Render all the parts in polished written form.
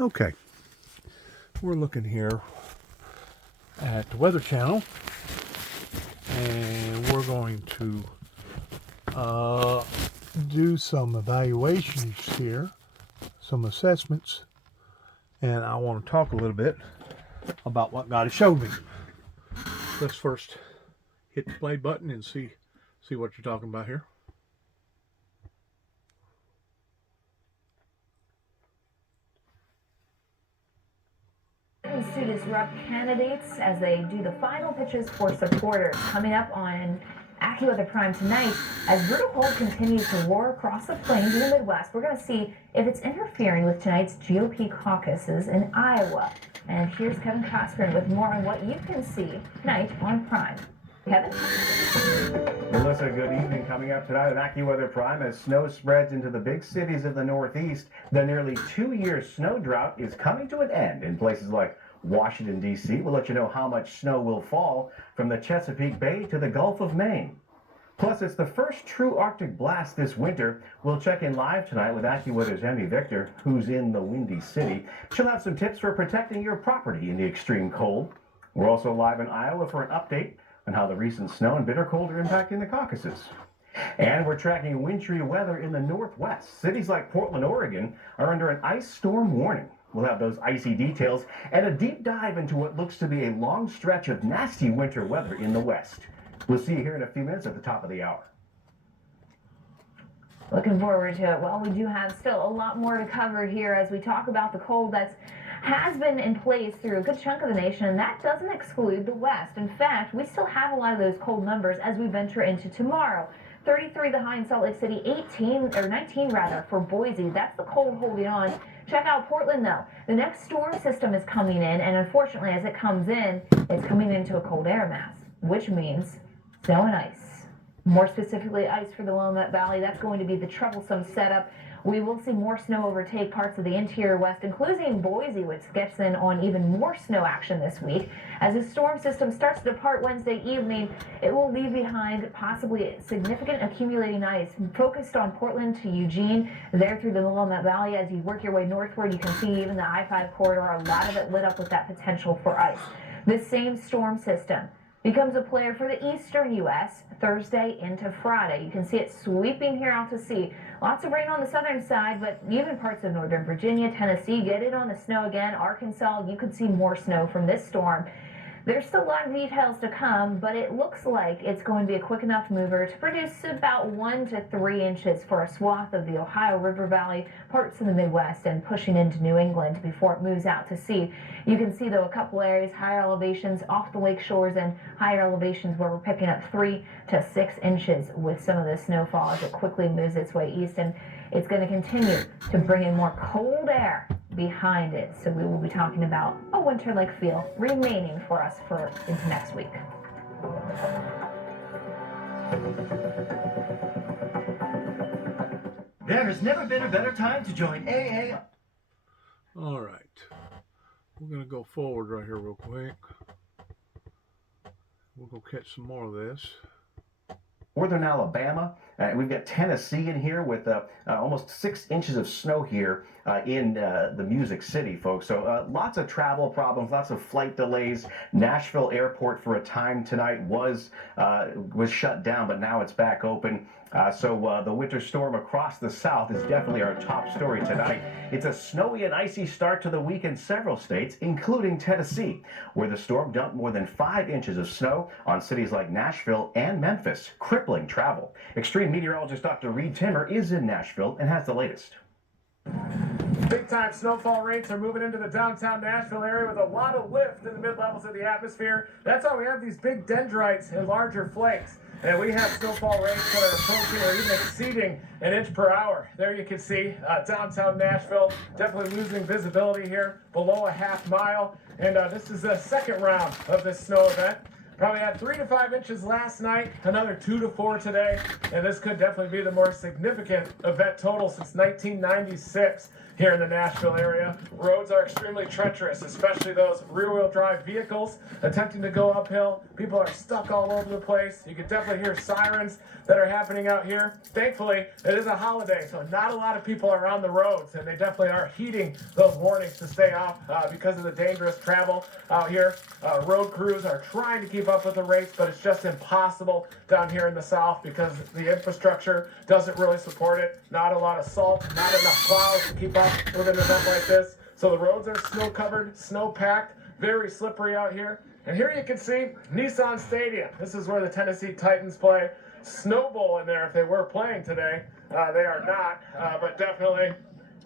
Okay, we're looking here at the Weather Channel, and we're going to do some evaluations here, some assessments, and I want to talk a little bit about what God has showed me. Let's first hit the play button and see what you're talking about here. To disrupt candidates as they do the final pitches for supporters. Coming up on AccuWeather Prime tonight, as brutal cold continues to roar across the plains in the Midwest, we're going to see if it's interfering with tonight's GOP caucuses in Iowa. And here's Kevin Costner with more on what you can see tonight on Prime. Kevin? Melissa, good evening. Coming up tonight at AccuWeather Prime, as snow spreads into the big cities of the Northeast, the nearly 2-year snow drought is coming to an end in places like Washington, D.C. We'll let you know how much snow will fall from the Chesapeake Bay to the Gulf of Maine. Plus, it's the first true Arctic blast this winter. We'll check in live tonight with AccuWeather's Emmy Victor, who's in the Windy City. She'll have some tips for protecting your property in the extreme cold. We're also live in Iowa for an update on how the recent snow and bitter cold are impacting the caucuses. And we're tracking wintry weather in the Northwest. Cities like Portland, Oregon are under an ice storm warning. We'll have those icy details and a deep dive into what looks to be a long stretch of nasty winter weather in the West. We'll see you here in a few minutes at the top of the hour. Looking forward to it. Well, we do have still a lot more to cover here as we talk about the cold that has been in place through a good chunk of the nation, and that doesn't exclude the West. In fact, we still have a lot of those cold numbers as we venture into tomorrow. 33 the high in Salt Lake City, 19 rather for Boise. That's the cold holding on. Check out Portland though. The next storm system is coming in, and unfortunately as it comes in, it's coming into a cold air mass, which means snow and ice. More specifically, ice for the Willamette Valley. That's going to be the troublesome setup. We will see more snow overtake parts of the interior West, including Boise, which gets in on even more snow action this week. As the storm system starts to depart Wednesday evening, it will leave behind possibly significant accumulating ice focused on Portland to Eugene, there through the Willamette Valley. As you work your way northward, you can see even the I-5 corridor, a lot of it lit up with that potential for ice. This same storm system becomes a player for the eastern U.S. Thursday into Friday. You can see it sweeping here out to sea. Lots of rain on the southern side, but even parts of northern Virginia, Tennessee get in on the snow again. Arkansas, you could see more snow from this storm. There's still a lot of details to come, but it looks like it's going to be a quick enough mover to produce about 1 to 3 inches for a swath of the Ohio River Valley, parts of the Midwest, and pushing into New England before it moves out to sea. You can see, though, a couple areas, higher elevations off the lake shores and higher elevations where we're picking up 3 to 6 inches with some of the snowfall as it quickly moves its way east, and it's going to continue to bring in more cold air behind it. So we will be talking about a winter-like feel remaining for us for into next week. There has never been a better time to join AA. All right, we're going to go forward right here real quick. We'll go catch some more of this. Northern Alabama. We've got Tennessee in here with almost 6 inches of snow here in the Music City, folks. So lots of travel problems, lots of flight delays. Nashville Airport for a time tonight was shut down, but now it's back open. So the winter storm across the South is definitely our top story tonight. It's a snowy and icy start to the week in several states, including Tennessee, where the storm dumped more than 5 inches of snow on cities like Nashville and Memphis, crippling travel. Extreme meteorologist Dr. Reed Timmer is in Nashville and has the latest. Big-time snowfall rates are moving into the downtown Nashville area with a lot of lift in the mid-levels of the atmosphere. That's why we have these big dendrites and larger flakes. And we have snowfall rates that are approaching or even exceeding 1 inch per hour. There you can see downtown Nashville definitely losing visibility here, below a half mile. And this is the second round of this snow event. Probably had 3 to 5 inches last night, another 2 to 4 today, and this could definitely be the more significant event total since 1996. here in the Nashville area. Roads are extremely treacherous, especially those rear-wheel drive vehicles attempting to go uphill. People are stuck all over the place. You can definitely hear sirens that are happening out here. Thankfully, it is a holiday, so not a lot of people are on the roads, and they definitely are heeding those warnings to stay off because of the dangerous travel out here. Road crews are trying to keep up with the race, but it's just impossible down here in the south because the infrastructure doesn't really support it. Not a lot of salt, not enough plows to keep up with an event like this. So the roads are snow covered, snow packed, very slippery out here. And here you can see Nissan Stadium. This is where the Tennessee Titans play. Snow Bowl in there if they were playing today. They are not, but definitely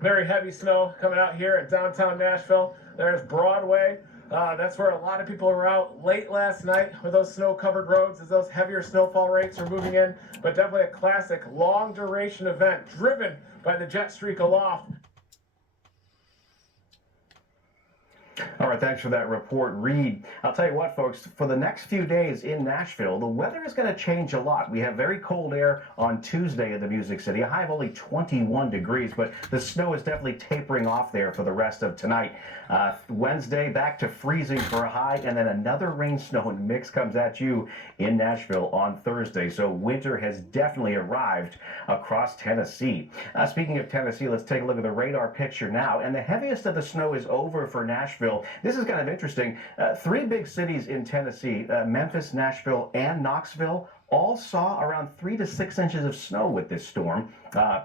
very heavy snow coming out here in downtown Nashville. There's Broadway. That's where a lot of people were out late last night with those snow-covered roads as those heavier snowfall rates are moving in. But definitely a classic long-duration event driven by the jet streak aloft. All right, thanks for that report, Reed. I'll tell you what, folks, for the next few days in Nashville, the weather is going to change a lot. We have very cold air on Tuesday in the Music City, a high of only 21 degrees, but the snow is definitely tapering off there for the rest of tonight. Wednesday, back to freezing for a high, and then another rain, snow, and mix comes at you in Nashville on Thursday. So winter has definitely arrived across Tennessee. Speaking of Tennessee, let's take a look at the radar picture now, and the heaviest of the snow is over for Nashville. This is kind of interesting. Three big cities in Tennessee, Memphis, Nashville, and Knoxville, all saw around 3 to 6 inches of snow with this storm.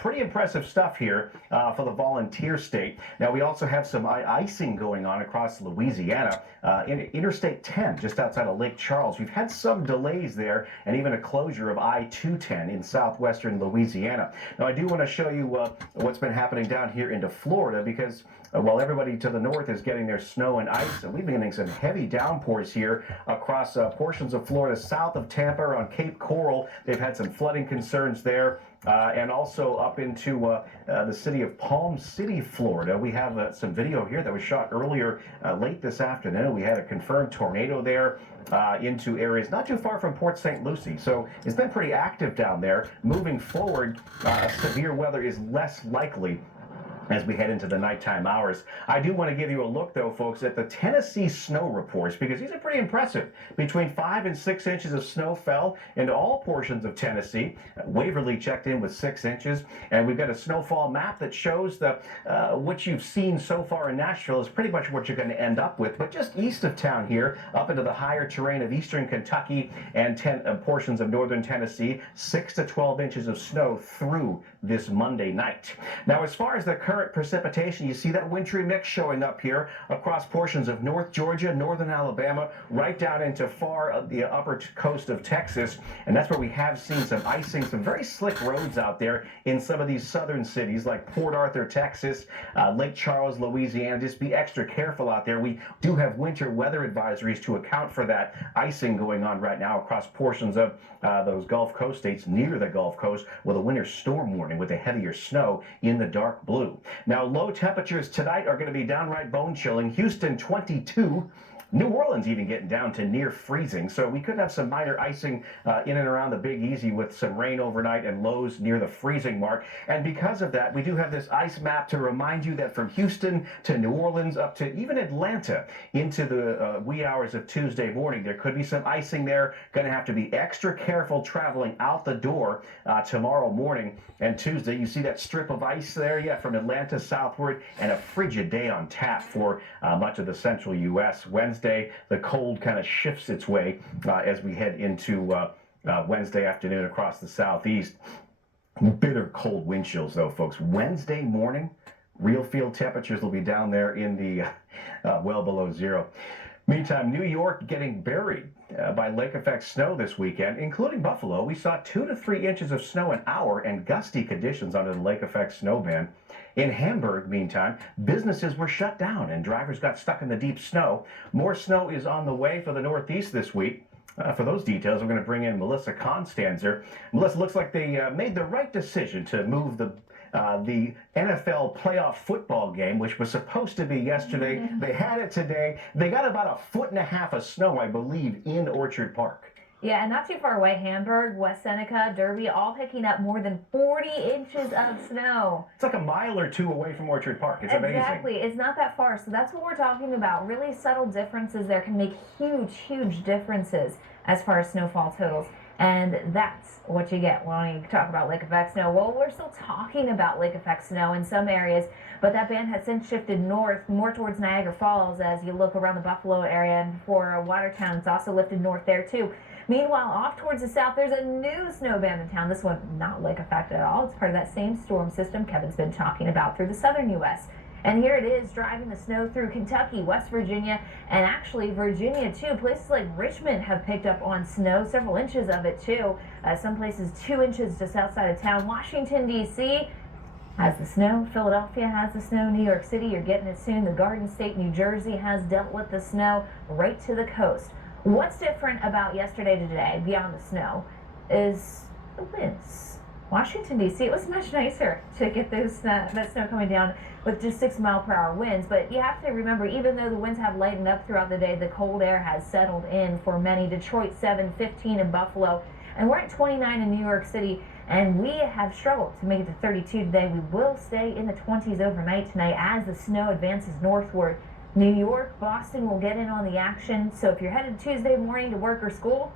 Pretty impressive stuff here for the volunteer state. Now, we also have some icing going on across Louisiana. In Interstate 10, just outside of Lake Charles, we've had some delays there and even a closure of I-210 in southwestern Louisiana. Now, I do want to show you what's been happening down here into Florida because while everybody to the north is getting their snow and ice, we've been getting some heavy downpours here across portions of Florida south of Tampa on Cape Coral. They've had some flooding concerns there. And also up into the city of Palm City, Florida. We have some video here that was shot earlier late this afternoon. We had a confirmed tornado there into areas not too far from Port St. Lucie. So it's been pretty active down there. Moving forward, severe weather is less likely as we head into the nighttime hours. I do want to give you a look, though, folks, at the Tennessee snow reports, because these are pretty impressive. Between 5 and 6 inches of snow fell into all portions of Tennessee. Waverly checked in with 6 inches, and we've got a snowfall map that shows the what you've seen so far in Nashville is pretty much what you're going to end up with. But just east of town here, up into the higher terrain of eastern Kentucky and portions of northern Tennessee, 6 to 12 inches of snow through this Monday night. Now, as far as the current precipitation, you see that wintry mix showing up here across portions of North Georgia, northern Alabama, right down into far the upper coast of Texas. And that's where we have seen some icing, some very slick roads out there in some of these southern cities like Port Arthur, Texas, Lake Charles, Louisiana. Just be extra careful out there. We do have winter weather advisories to account for that icing going on right now across portions of those Gulf Coast states near the Gulf Coast with a winter storm warning with the heavier snow in the dark blue. Now, low temperatures tonight are going to be downright bone-chilling. Houston, 22. New Orleans even getting down to near freezing, so we could have some minor icing in and around the Big Easy with some rain overnight and lows near the freezing mark. And because of that, we do have this ice map to remind you that from Houston to New Orleans up to even Atlanta into the wee hours of Tuesday morning, there could be some icing there. Going to have to be extra careful traveling out the door tomorrow morning and Tuesday. You see that strip of ice there? Yeah, from Atlanta southward, and a frigid day on tap for much of the central U.S. Wednesday, the cold kind of shifts its way as we head into Wednesday afternoon across the southeast. Bitter cold wind chills, though, folks. Wednesday morning, real field temperatures will be down there in the well below zero. Meantime, New York getting buried by lake effect snow this weekend, including Buffalo. We saw 2 to 3 inches of snow an hour and gusty conditions under the lake effect snow band. In Hamburg, meantime, businesses were shut down and drivers got stuck in the deep snow. More snow is on the way for the Northeast this week. For those details, we're going to bring in Melissa Constanzer. Melissa, looks like they made the right decision to move the NFL playoff football game, which was supposed to be yesterday. They had it today. They got about 1.5 feet of snow, I believe, in Orchard Park. Yeah, and not too far away, Hamburg, West Seneca, Derby, all picking up more than 40 inches of snow. It's like a mile or two away from Orchard Park. It's amazing. Exactly. It's not that far. So that's what we're talking about. Really subtle differences there can make huge, huge differences as far as snowfall totals. And that's what you get when you talk about lake effect snow. Well, we're still talking about lake effect snow in some areas, but that band has since shifted north, more towards Niagara Falls as you look around the Buffalo area, and for Watertown, it's also lifted north there too. Meanwhile, off towards the south, there's a new snow band in town. This one not lake effect at all. It's part of that same storm system Kevin's been talking about through the southern U.S. And here it is, driving the snow through Kentucky, West Virginia, and actually Virginia too. Places like Richmond have picked up on snow, several inches of it too. Some places 2 inches just outside of town. Washington, D.C. has the snow. Philadelphia has the snow. New York City, you're getting it soon. The Garden State, New Jersey has dealt with the snow right to the coast. What's different about yesterday to today, beyond the snow, is the winds. Washington, D.C., it was much nicer to get that snow coming down with just 6-mile-per-hour winds. But you have to remember, even though the winds have lightened up throughout the day, the cold air has settled in for many. Detroit 7, 15 in Buffalo, and we're at 29 in New York City. And we have struggled to make it to 32 today. We will stay in the 20s overnight tonight as the snow advances northward. New York, Boston will get in on the action. So if you're headed Tuesday morning to work or school,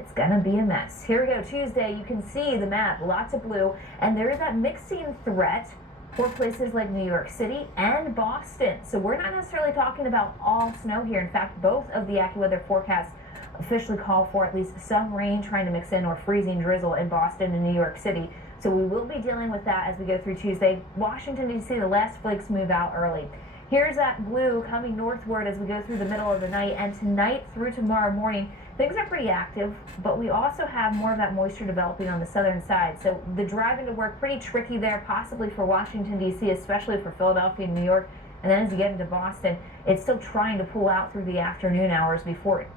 it's gonna be a mess. Here we go, Tuesday. You can see the map, lots of blue, and there is that mixing threat for places like New York City and Boston. So we're not necessarily talking about all snow here. In fact, both of the AccuWeather forecasts officially call for at least some rain trying to mix in or freezing drizzle in Boston and New York City. So we will be dealing with that as we go through Tuesday. Washington, D.C., the last flakes move out early. Here's that blue coming northward as we go through the middle of the night, and tonight through tomorrow morning, things are pretty active, but we also have more of that moisture developing on the southern side. So the driving to work, pretty tricky there, possibly for Washington, D.C., especially for Philadelphia and New York. And then as you get into Boston, it's still trying to pull out through the afternoon hours before it.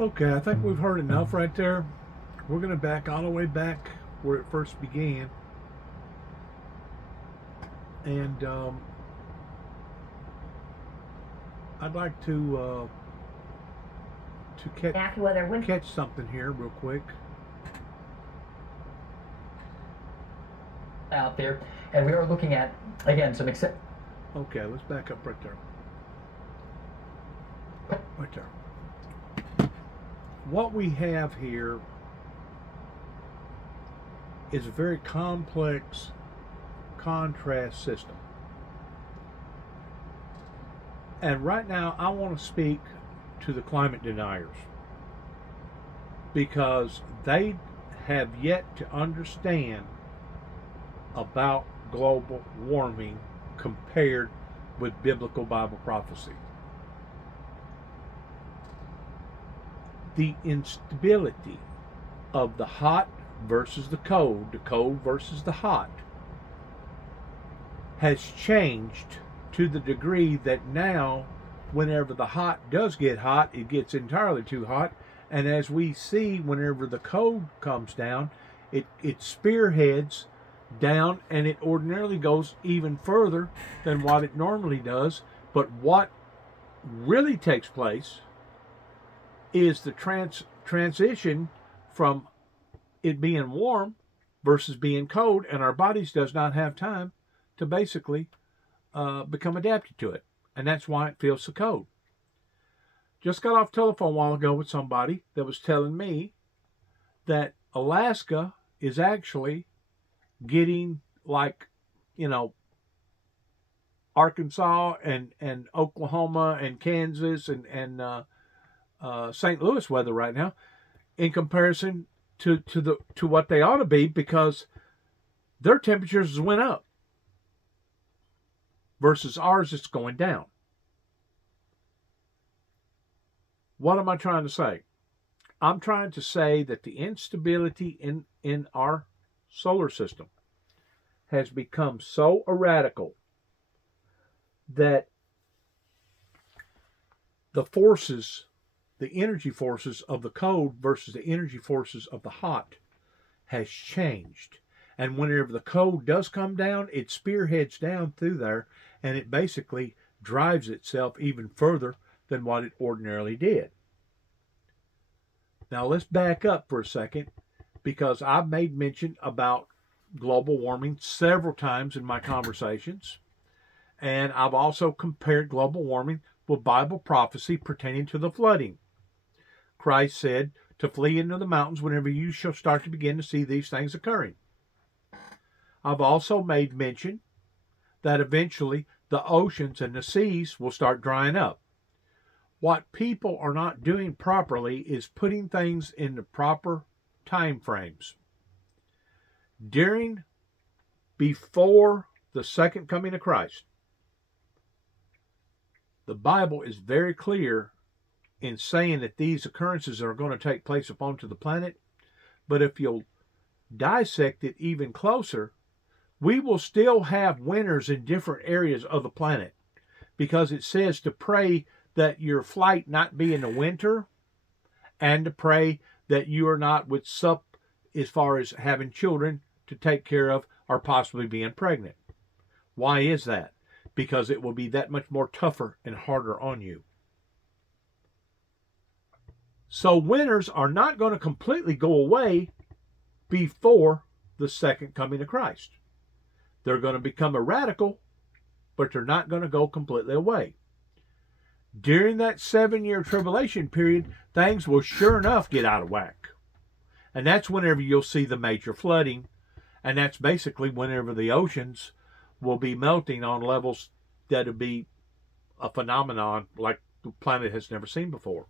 Okay, I think we've heard enough right there. We're going to back all the way back where it first began. And I'd like to catch something here real quick. Out there, and we are looking at, again, some Okay, let's back up right there. Right there. What we have here is a very complex contrast system. And right now, I want to speak to the climate deniers because they have yet to understand about global warming compared with biblical Bible prophecy. The instability of the hot versus the cold versus the hot, has changed to the degree that now, whenever the hot does get hot, it gets entirely too hot. And as we see, whenever the cold comes down, it spearheads down, and it ordinarily goes even further than what it normally does. But what really takes place is the transition from it being warm versus being cold, and our bodies does not have time to basically become adapted to it. And that's why it feels so cold. Just got off telephone a while ago with somebody that was telling me that Alaska is actually getting like, Arkansas and Oklahoma and Kansas and St. Louis weather right now in comparison to what they ought to be, because their temperatures went up versus ours it's going down. What am I trying to say? I'm trying to say that the instability in our solar system has become so erratical that the forces, the energy forces of the cold versus the energy forces of the hot has changed. And whenever the cold does come down, it spearheads down through there, and it basically drives itself even further than what it ordinarily did. Now let's back up for a second, because I've made mention about global warming several times in my conversations. And I've also compared global warming with Bible prophecy pertaining to the flooding. Christ said to flee into the mountains whenever you shall start to begin to see these things occurring. I've also made mention that eventually the oceans and the seas will start drying up. What people are not doing properly is putting things in the proper time frames. Before the second coming of Christ, the Bible is very clear in saying that these occurrences are going to take place upon the planet. But if you'll dissect it even closer, we will still have winters in different areas of the planet, because it says to pray that your flight not be in the winter, and to pray that you are not with as far as having children to take care of, or possibly being pregnant. Why is that? Because it will be that much more tougher and harder on you. So winters are not going to completely go away before the second coming of Christ. They're going to become erratical, but they're not going to go completely away. During that 7-year tribulation period, things will sure enough get out of whack. And that's whenever you'll see the major flooding. And that's basically whenever the oceans will be melting on levels that'll be a phenomenon like the planet has never seen before.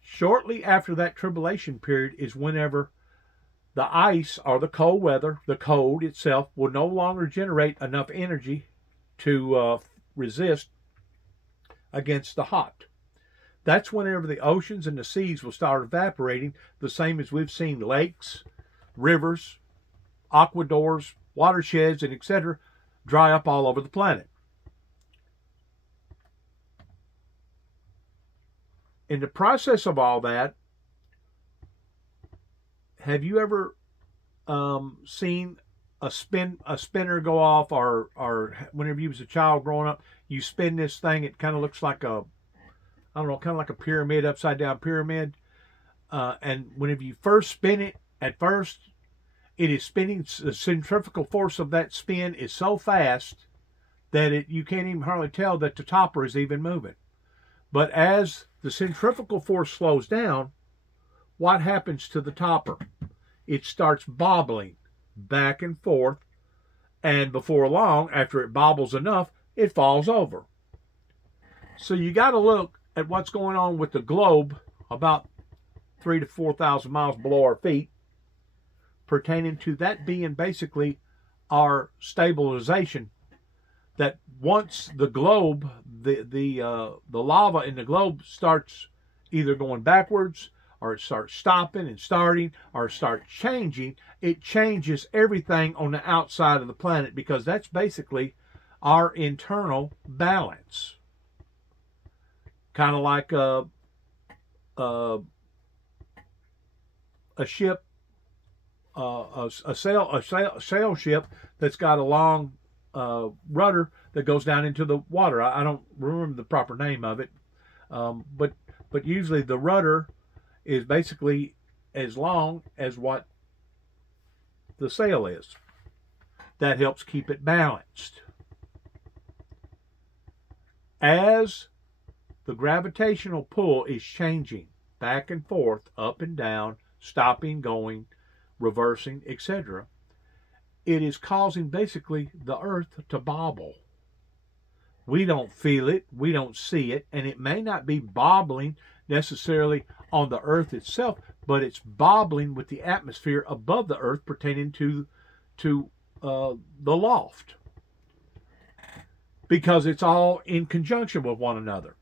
Shortly after that tribulation period is whenever the ice or the cold weather, the cold itself, will no longer generate enough energy to resist against the hot. That's whenever the oceans and the seas will start evaporating, the same as we've seen lakes, rivers, aqueducts, watersheds, and etc. dry up all over the planet. In the process of all that, have you ever seen a spinner go off, or whenever you was a child growing up, you spin this thing, it kind of looks like kind of like a pyramid, upside down pyramid. And whenever you first spin it, at first, it is spinning. The centrifugal force of that spin is so fast that you can't even hardly tell that the topper is even moving. But as the centrifugal force slows down, what happens to the topper? It starts bobbling back and forth, and before long, after it bobbles enough, it falls over. So you got to look at what's going on with the globe about 3,000 to 4,000 miles below our feet, pertaining to that being basically our stabilization. That once the globe, the lava in the globe starts either going backwards, or it starts stopping and starting, or starts changing, it changes everything on the outside of the planet, because that's basically our internal balance. Kind of like a ship, a sail ship that's got a long rudder that goes down into the water. I don't remember the proper name of it, but usually the rudder is basically as long as what the sail is. That helps keep it balanced. As the gravitational pull is changing back and forth, up and down, stopping, going, reversing, etc., it is causing basically the earth to bobble. We don't feel it, we don't see it, and it may not be bobbling necessarily on the earth itself, but it's bobbling with the atmosphere above the earth pertaining to the loft, because it's all in conjunction with one another.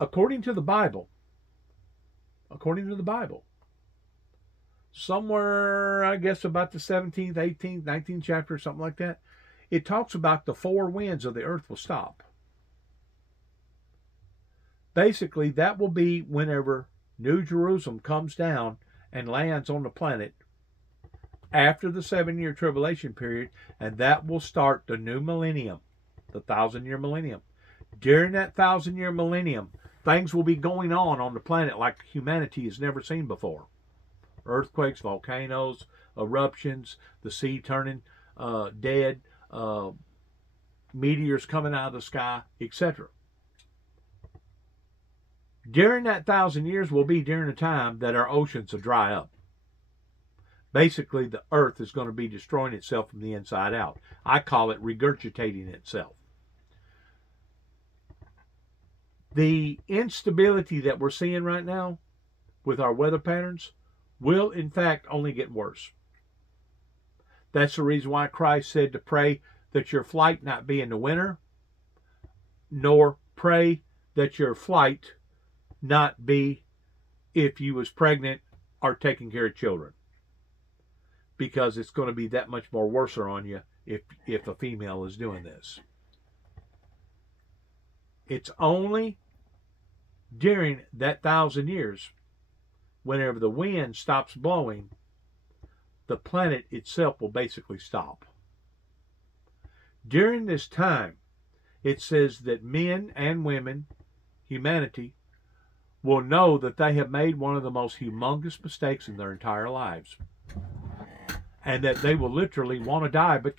According to the Bible, somewhere, I guess, about the 17th, 18th, 19th chapter, something like that, it talks about the four winds of the earth will stop. Basically, that will be whenever New Jerusalem comes down and lands on the planet after the 7-year tribulation period, and that will start the new millennium, the 1,000-year millennium. During that 1,000-year millennium, Things will be going on the planet like humanity has never seen before. Earthquakes, volcanoes, eruptions, the sea turning dead, meteors coming out of the sky, etc. During that 1,000 years will be during a time that our oceans will dry up. Basically, the earth is going to be destroying itself from the inside out. I call it regurgitating itself. The instability that we're seeing right now with our weather patterns will, in fact, only get worse. That's the reason why Christ said to pray that your flight not be in the winter, nor pray that your flight not be if you was pregnant or taking care of children, because it's going to be that much more worse on you if a female is doing this. It's only during that 1,000 years, whenever the wind stops blowing, the planet itself will basically stop. During this time, it says that men and women, humanity, will know that they have made one of the most humongous mistakes in their entire lives, and that they will literally want to die but